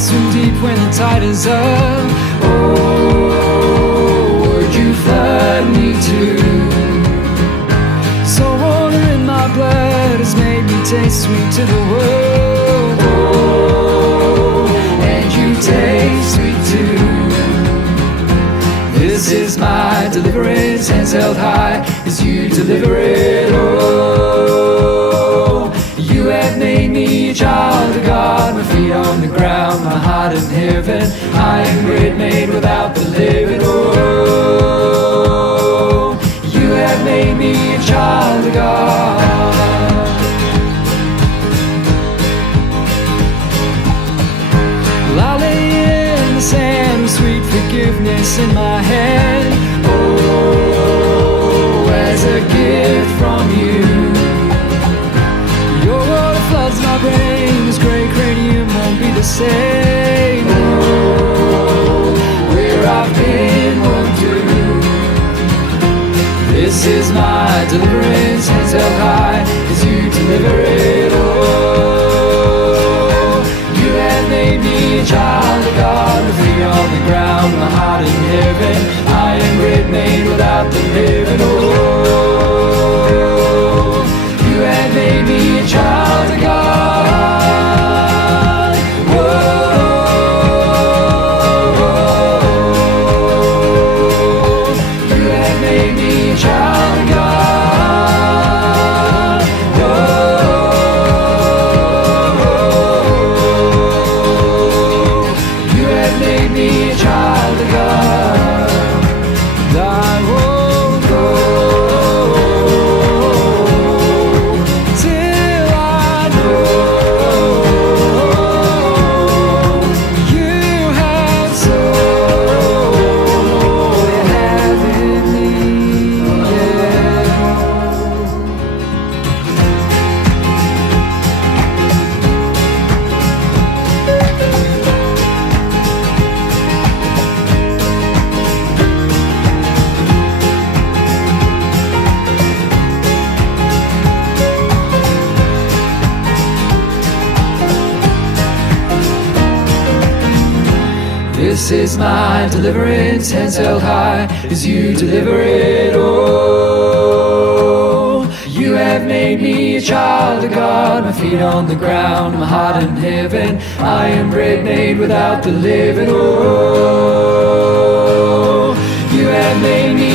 swim deep when the tide is up. Oh, would you flood me too? Salt water in my blood has made me taste sweet to the world. Oh, and you taste sweet too. This is my deliverance, hands held high as you deliver it. Oh, you have made me a child of God, my feet on the ground, my heart in heaven. I am bread made without the leaven. Oh, you have made me a child of God. Well, I lay in the sand with sweet forgiveness in my hand. Oh, as a gift from you. Your water floods my brain, this gray cranium won't be the same. Oh, where I've been won't do. This is my deliverance, hands held high as you deliver it. Oh, you have made me a child of God, my feet on the ground, my heart in heaven. I am bread made without the leaven. Oh, you have made me a child of God. Whoa, you have made me a child of God. Whoa, you have made me a child of God. And I won't go till I know you have sold you have in me. This is my deliverance, hands held high as you deliver it. Oh, you have made me a child of God, my feet on the ground, my heart in heaven. I am bread made without the leaven. Oh, you have made me